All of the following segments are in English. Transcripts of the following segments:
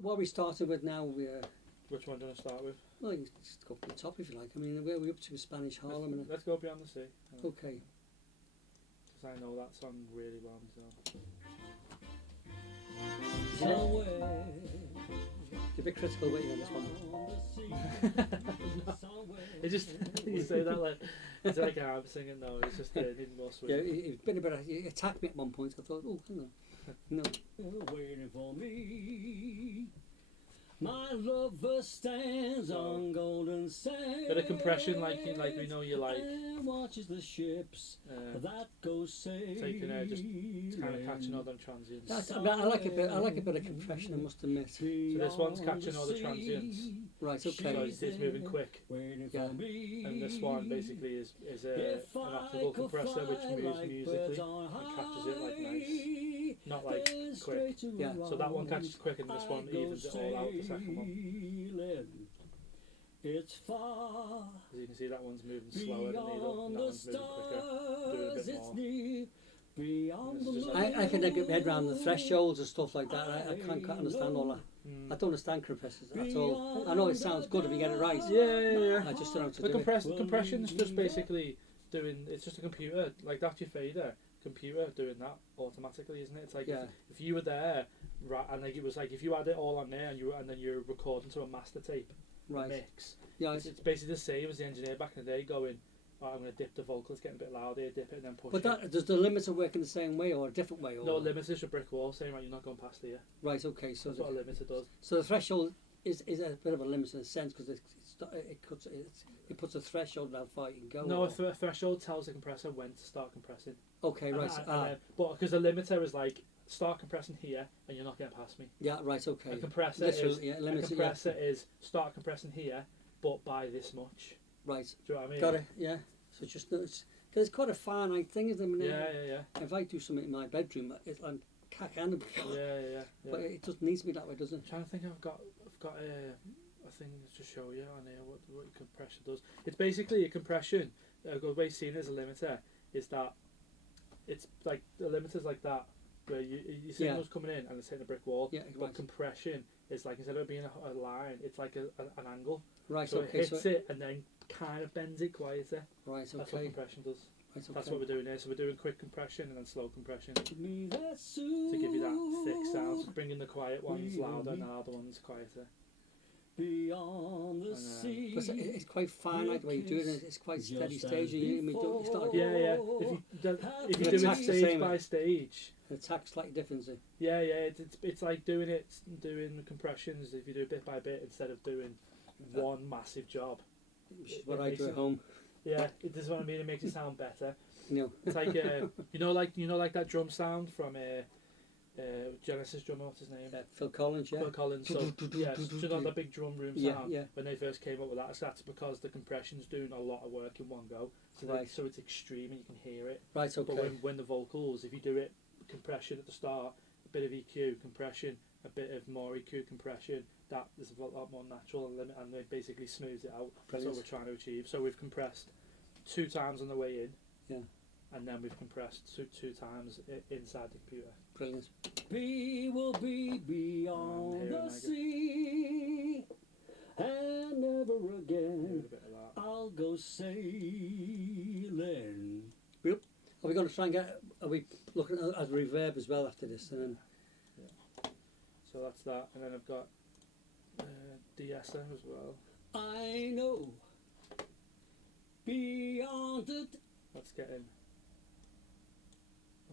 What we started with now, Which one do you want to start with? well, you just go up the top if you like. I mean, where are we up to with Spanish Harlem? Let's go Beyond the Sea. Okay. Because I know that song really well myself. You're a bit critical waiting on this one. It just, you say that like, it's like I'm singing, no, it's just needing more swing. Yeah, it's been a bit. He attacked me at one point. I thought, oh, hang on. No. Waiting for me. My lover stands on golden sands. Bit of compression, like we know you like. And watches the ships that go sailing. Taking just kind of catching all them transients. I like a bit. I like a bit of compression. I must admit. So this one's catching all the transients. Right. So Okay. it's moving quick. Yeah. And this one basically is an optical compressor which moves musically and catches it like nice. Not like quick. Yeah. So that one catches quick and this one evens it all out, the second one. It's far. As you can see, that one's moving slower than the other, and that one's moving quicker, doing a bit more. I can get my head around the thresholds and stuff like that. I can't quite understand all that. I don't understand compressors at all. I know it sounds good if you get it right. Yeah. I just don't know how to The do it. compression's just basically doing. It's just a computer, like that's your fader. Computer doing that automatically, isn't it? It's like if you were there, right, and like it was like if you had it all on there and then you're recording to a master tape mix. Yeah, it's basically the same as the engineer back in the day going, oh, I'm going to dip the vocal, it's getting a bit louder, dip it and then push it. But does the limiter work in the same way or a different way? Or? No, limiter's a brick wall saying, right, you're not going past here. Right, okay. So that's what a limiter does. So the threshold is a bit of a limiter in a sense because it puts a threshold how far you can go. No, a threshold tells the compressor when to start compressing. Okay, right. But because a limiter is like, start compressing here and you're not getting past me. Yeah, right, okay. A compressor is start compressing here, but by this much. Right. Do you know what I mean? Got it, yeah. So it's just, because it's quite a finite thing, isn't it? Yeah. If I do something in my bedroom, it's like cack and yeah. But it doesn't need to be that way, does it? I'm trying to think, I've got a thing to show you on here what compression does. It's basically a compression. A good way of seeing it as a limiter is that it's like the limiter's like that, where your signal's coming in and it's hitting a brick wall. Yeah, but compression is like, instead of it being a line, it's like an angle. Right, so okay. It hits it and then kind of bends it quieter. Right, okay. That's what compression does. Right, okay. That's what we're doing here. So we're doing quick compression and then slow compression to give you that thick sound. So bringing the quiet ones louder and the louder ones quieter. Beyond the sea. But it's quite finite the way you do it. It's quite steady stage. Yeah. If you do it stage by stage, the attack's slightly different. Yeah. It's like doing compressions. If you do it bit by bit instead of doing one massive job. Which is what I do at home. Yeah, this is what I mean. It makes it sound better. No. It's like like that drum sound from Genesis drummer, what's his name? Phil Collins, yeah. Phil Collins. So that big drum room sound. Yeah. When they first came up with that's because the compression's doing a lot of work in one go. So so it's extreme and you can hear it. Right, okay. But when the vocals, if you do it compression at the start, a bit of EQ compression, a bit of more EQ compression, that is a lot more natural and it basically smooths it out. Brilliant. That's what we're trying to achieve. So we've compressed 2 times on the way in. Yeah. And then we've compressed two times inside the computer. Brilliant. We will be beyond the sea, and never again I'll go sailing. Yep. Are we going to try and are we looking at reverb as well after this? And then so that's that. And then I've got de-esser as well. I know beyond the... Let's get in.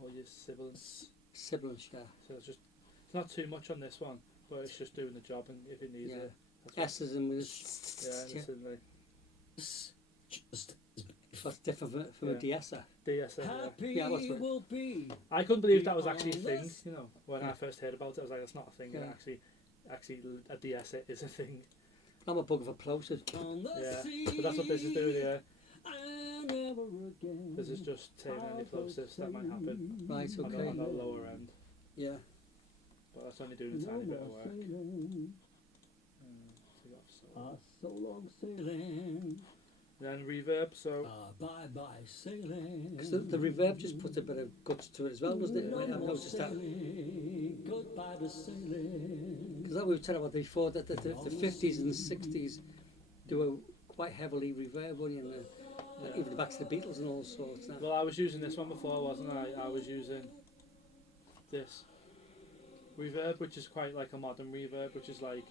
All your sibilants. Sibilants, yeah. So it's not too much on this one, but it's just doing the job, and if it needs it. S's and with What's different from a de-esser? De-esser, yeah. What's it? I couldn't believe that was actually a thing. You know, when I first heard about it, I was like, "That's not a thing." Yeah. Actually, a de-esser is a thing. I'm a bug of plosive. Yeah, but that's what this is doing here. This is just turning any plosives that might happen. Right, okay. On that lower end. Yeah. But that's only doing a tiny bit of work. then reverb. So Bye bye sailing. Because the reverb just puts a bit of guts to it as well, doesn't it? I've noticed that. Goodbye to sailing. Because like we've talked about before, that the 50s and 60s, they were quite heavily reverb, and even back to the Beatles and all sorts. Now. well, I was using this one before, wasn't I? I was using this reverb, which is quite like a modern reverb, which is like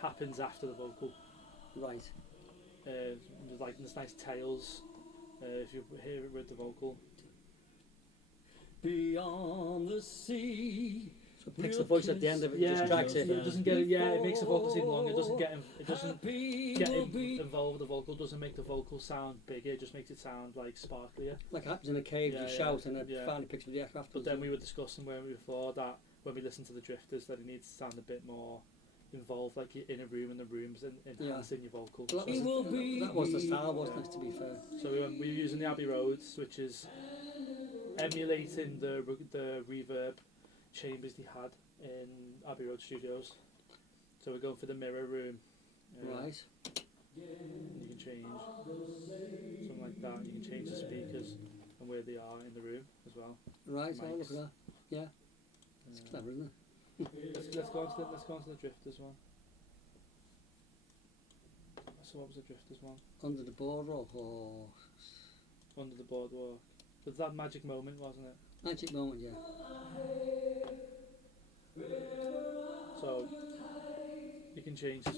happens after the vocal. Right. There's like this nice tails. If you hear it with the vocal. Beyond the sea. So it picks the voice at the end of it, Yeah, just drags it. It doesn't get it. Yeah, it makes the vocal seem longer. It doesn't get involved. The vocal doesn't make the vocal sound bigger. It just makes it sound like sparklier. Like it happens in a cave, Yeah, you yeah, shout and it yeah. finally picks up the echo But afterwards. then we were discussing before that when we listen to the Drifters that it needs to sound a bit more involved, like you're in a room and the room's enhancing your vocal. Well, that was the style, wasn't it, to be fair? So we were using the Abbey Roads, which is emulating the reverb chambers they had in Abbey Road Studios. So we're going for the mirror room. Right. And you can change something like that. You can change the speakers and where they are in the room as well. Right, oh, look Mics. at that. Yeah, it's clever, isn't it? Let's go on to the Drifters one. So what was the Drifters one? Under the boardwalk, or Under the Boardwalk. It was that magic moment, wasn't it? magic moment, yeah. So you can change the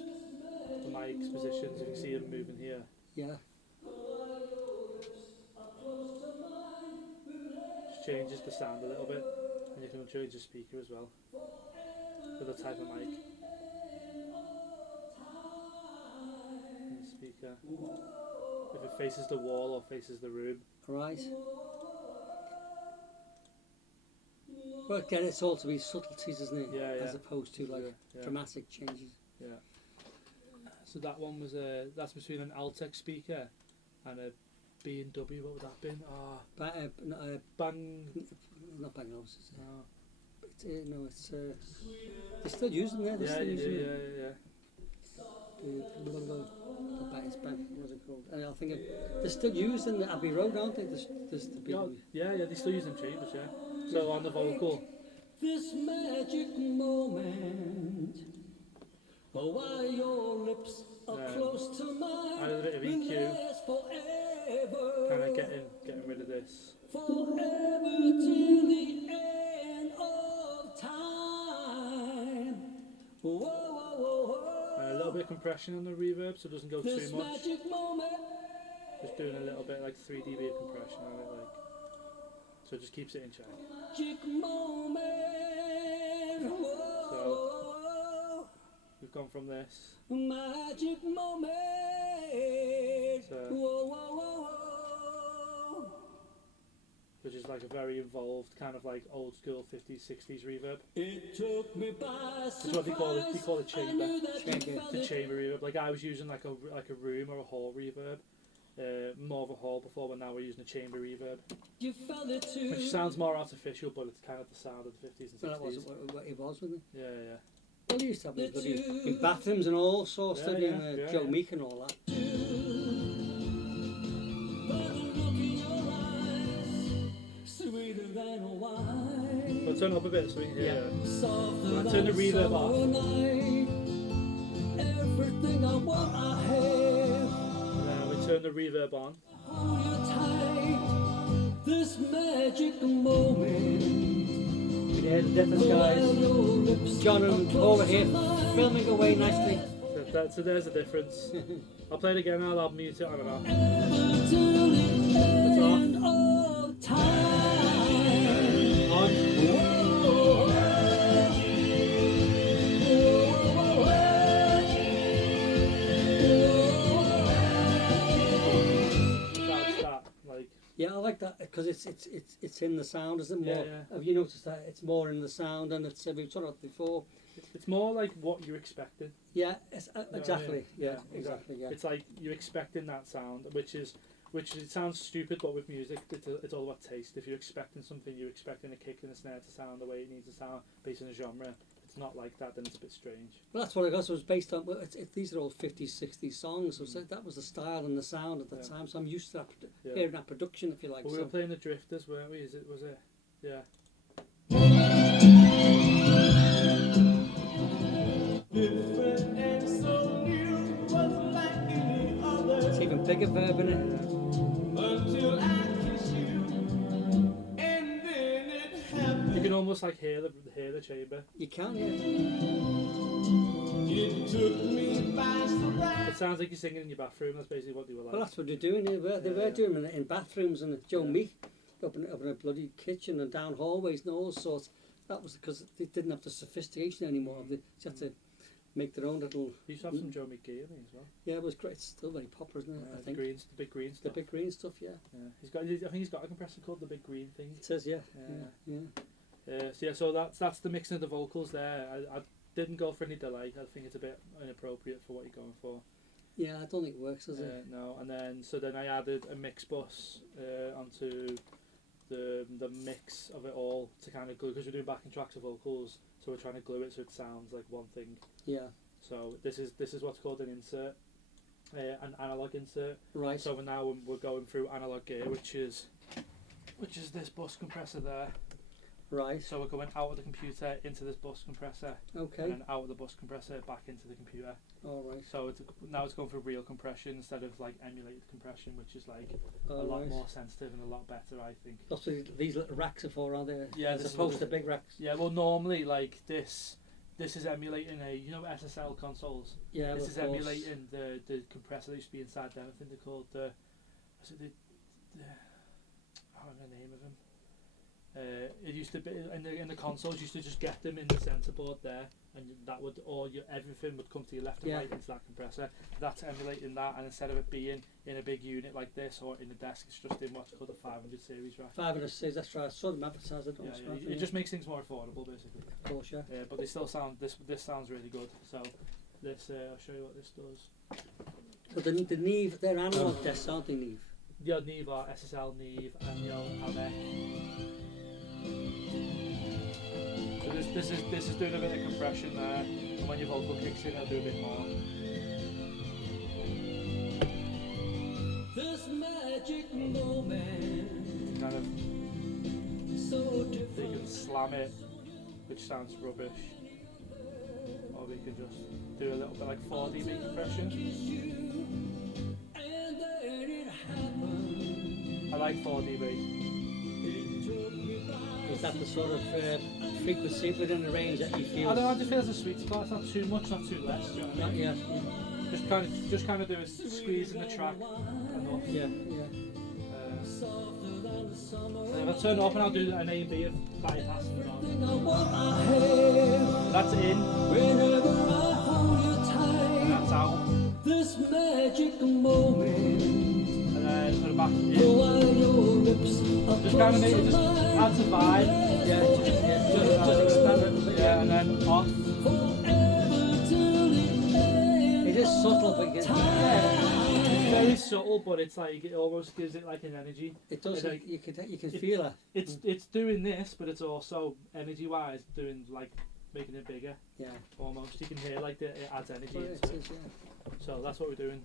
mic's positions. You can see them moving here. Yeah, Just changes the sound a little bit, and you can change the speaker as well for the type of mic. And the speaker, if it faces the wall or faces the room. right. Well, again, it's all to be subtleties, isn't it? Yeah, yeah. As opposed to like Yeah. dramatic changes. Yeah. So that one was that's between an Altec speaker and a B&W. What would that been? Bang. Not Bang Olufsen. No. No, it's they still use them there. They're Yeah, still you do. using Yeah. It's back. What's it called? And I think they're still using the Abbey Road, aren't they? There's the big. Yeah. They still use them chambers. Yeah. So on the vocal. This magic moment, while your lips are close to mine, Added a bit of will EQ, last forever, kind of getting rid of this. forever till the end of time. Whoa, whoa, whoa, whoa. And a little bit of compression on the reverb, so it doesn't go This too much. magic moment. Just doing a little bit like 3 dB of compression on it, like. So it just keeps it in check. Magic moment. Whoa, So we've gone from this. magic moment. So, Whoa, whoa, whoa, whoa. which is like a very involved kind of like old school 50s, 60s reverb. It took me by That's what they call it. They call it chamber. Chamber. The chamber reverb. Like I was using like a room or a hall reverb. More of a hall before, but now we're using a chamber reverb, You felt it too. which sounds more artificial, but it's kind of the sound of the 50s and 60s. Well, that wasn't what it was, wasn't it? Yeah. Well, they used to have the bloody in bathrooms and all sorts, Yeah, studying yeah, Joe yeah. Meek and all that. By the look in your eyes, sweeter than wine. But turn up a bit so we can hear. Yeah. Softer When I than turn the reverb summer off. night. Everything I want, I have. And then we turn the reverb on. Hold you tight. This magic moment. We had the different guys, John and over here, filming away nicely. So there's a difference. I'll play it again. I'll mute it on and off. Till the It's off. end of time. On. That's that. Like. Yeah, I like that because it's in the sound, isn't it? More. Yeah. Have you noticed that it's more in the sound, and it's we've talked about it before. It's more like what you're expecting. Yeah, it's, You know what I exactly. mean? Yeah, exactly. Yeah. It's like you're expecting that sound, which it sounds stupid, but with music, it's all about taste. If you're expecting something, you're expecting a kick and a snare to sound the way it needs to sound based on a genre. it's not like that, then it's a bit strange. Well, that's what I got. So it was based on. Well, these are all 50s, 60s songs. So that was the style and the sound at the time. So I'm used to that, hearing that production, if you like. Well, we were playing the Drifters, weren't we? Was it? Yeah. Different and so new, was like any other. It's even bigger verb in it. Until I kiss you, and then it happened. You can almost like hear the chamber. You can, yeah. It took me by surprise. It sounds like you're singing in your bathroom. That's basically what they were like. Well, that's what they're doing. They were doing it in bathrooms and Joe Meek up in a bloody kitchen and down hallways and all sorts. That was because they didn't have the sophistication anymore. They just had to make their own little. You used to have some Joe Meek gear as well. Yeah, it was great. It's still very popular, isn't it? I think. The big green stuff. The big green stuff, yeah. I think he's got a compressor called the big green thing. It says, yeah. So that's the mixing of the vocals there. I didn't go for any delay. I think it's a bit inappropriate for what you're going for. Yeah, I don't think it works, does it? No, and then I added a mix bus onto the mix of it all to kind of glue, because we're doing backing tracks of vocals, so we're trying to glue it so it sounds like one thing. Yeah. So this is what's called an insert, an analog insert. Right. So we're going through analog gear, which is this bus compressor there. Right. So we're going out of the computer into this bus compressor. Okay. And then out of the bus compressor back into the computer. All right. So now it's going for real compression instead of like emulated compression, which is like a lot more sensitive and a lot better, I think. That's what these little racks are for, aren't they? Yeah, as opposed to big racks. Yeah, well, normally like this is emulating SSL consoles. Yeah, this is emulating the compressor that used to be inside them. I think they're called I don't know the name of them. It used to be in the consoles. Used to just get them in the sensor board there, and that would everything would come to your left and right into that compressor. That's emulating that, and instead of it being in a big unit like this or in a desk, it's just in what's called a 500 series rack. 500 series. That's right. I saw them advertised it. It just makes things more affordable, basically. Of course, yeah. But they still sound. This sounds really good. So this I'll show you what this does. So the Neve, they're analog desks, aren't they, Neve? Yeah, Neve are SSL Neve and AVEC. So this is doing a bit of compression there, and when your vocal kicks in, it'll do a bit more. This magic moment, Kind of, so you different. can slam it, which sounds rubbish, or we can just do a little bit like 4 dB compression. And then it happened. I like 4 dB. Is that the sort of frequency within the range that you feel? I don't know, I just feel it's a sweet spot. It's not too much, not too less. Do you know what I mean? Yeah. Just kind of do a squeeze in the track enough. Yeah. If I turn it off, and I'll do an A and B of bypassing it on. That's in. And that's out. This magic moment. And then put it back in. Just kind of make it, just adds a vibe. Just experiment with it. Yeah, and then off. It is subtle, but It's very subtle, but it's like it almost gives it like an energy. it does. Like, You can feel it. It's doing this, but it's also energy-wise doing like making it bigger. Yeah. Almost, you can hear like it adds energy Well, into it it. is, yeah. So that's what we're doing.